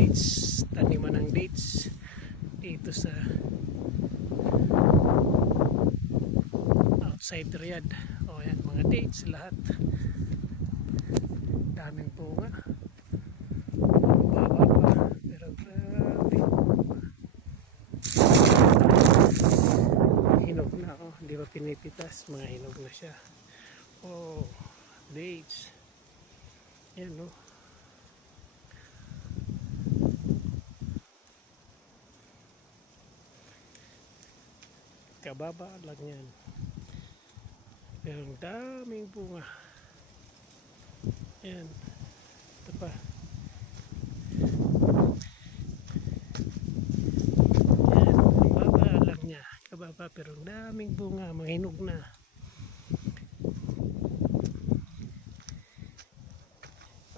dates, taniman ng dates dito sa outside Riyadh. O yan, mga dates lahat, daming bunga, baba pa pero grabe, hinog na. Oh, hindi pa pinipitas, mga hinog na siya. Oh, dates yan, no. Kababa lang yan pero ang daming bunga. Yan, ito pa. Yan, kababa lang niya, kababa pero ang daming bunga, mga hinog na.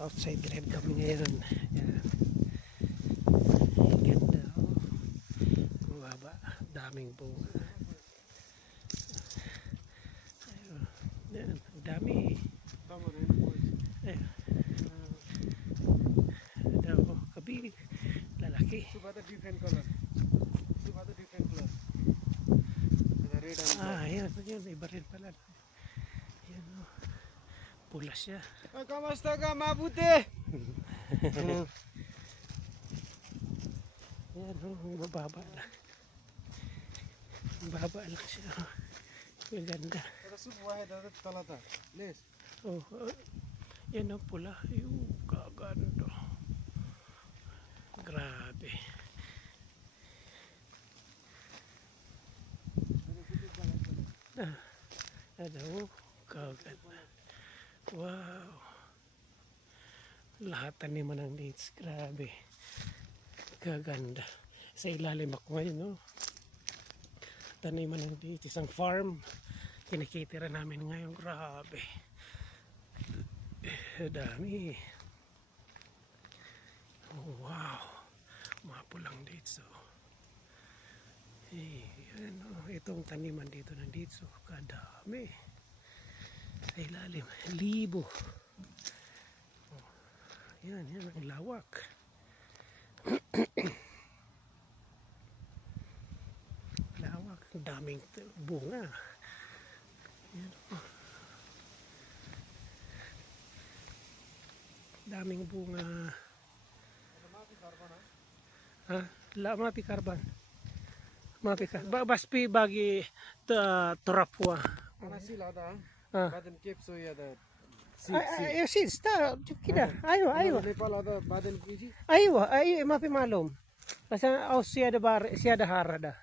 Outside Riyadh kami ngayon. Yan, ganda, oh. Kababa, daming bunga. Yan, dami. Ada kabi lalaki. Different color. Different color. Red and Yan, yun, iba rin pala. Yan, oh. Pula siya. kamusta ka, mabuti? Yan, oh, mababa lang. Mababa lang siya. Ang ganda. Oh, yan ang pula. Yung kaganda. Grabe. Ano, kaganda. Wow. Lahat taniman ng dates. Grabe. Kaganda. Sa ilalim ako ngayon, no? Taniman ng dates. Isang farm. Kinikitira namin ngayon. Grabe. Dami. Oh, wow. Mga pulang dates, oh. Yan, oh. Itong taniman dito ng dates, oh. Kadami. Sa ilalim. Libo. Oh. Yan ang lawak. Lawak. Daming bunga. Yan, oh. Daming bunga. Mapi karban. Mapi karban. Baspi bagi terapua. Ana sila da. Ah. Baden kepso ya da. Ayo seeds ta. Kida. Ayo. Nepal ada baden kiji. Ayo mapi malum. Basta aus siya da harada.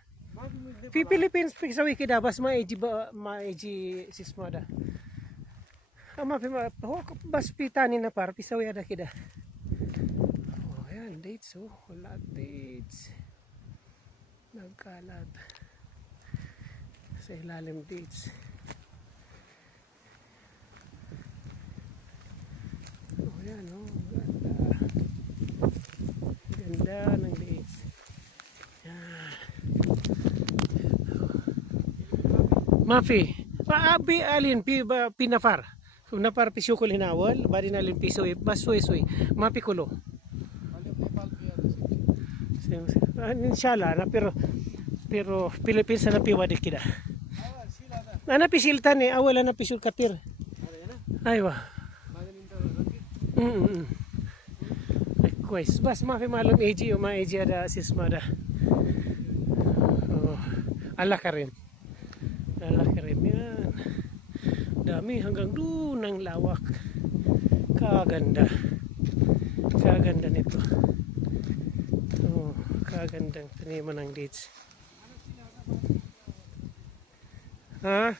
Philippines pisawi kida bas maiji sismada. Mapi bas pitani na par pisawi ada kida. Oh, yan dates, oh. Wala dates. Nagkalat. Sa ilalim dates. Oh, yan, oh. Ganda. Ganda ng dates. Yan. Mafi. Abi alin pinafar. Kung napar pisukol hinawal, bari na alin piso basuy mapikulo. Inshallah na pero Philippines na piwadi kida. Ana pisiltan ni awala na pisul katir. Aywa. Quest bas mafi malum eji o ma eji ada sismada. Oh, Allah karim yan. Dami hanggang doon ang lawak. Kaganda nito. Oh, kagandang taniman ng dates. Ha?